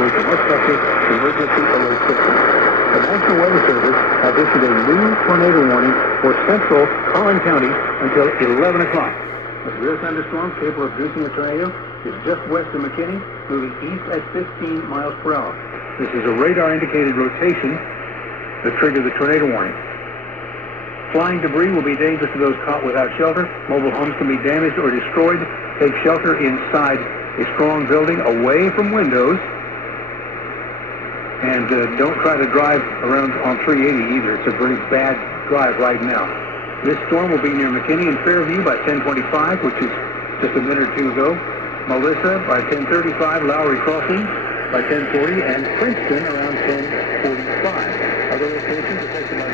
Information West Texas Emergency Alert System. The National Weather Service has issued a new tornado warning for central Collin County until 11 o'clock. A severe thunderstorm capable of producing a tornado is just west of McKinney, moving east at 15 miles per hour. This is a radar-indicated rotation that triggered the tornado warning. Flying debris will be dangerous to those caught without shelter. Mobile homes can be damaged or destroyed. Take shelter inside a strong building, away from windows. And don't try to drive around on 380 either. It's a very bad drive right now. This storm will be near McKinney and Fairview by 10:25, which is just a minute or two ago. Melissa by 10:35, Lowry Crossing by 10:40, and Princeton around 10:45. Other locations affected by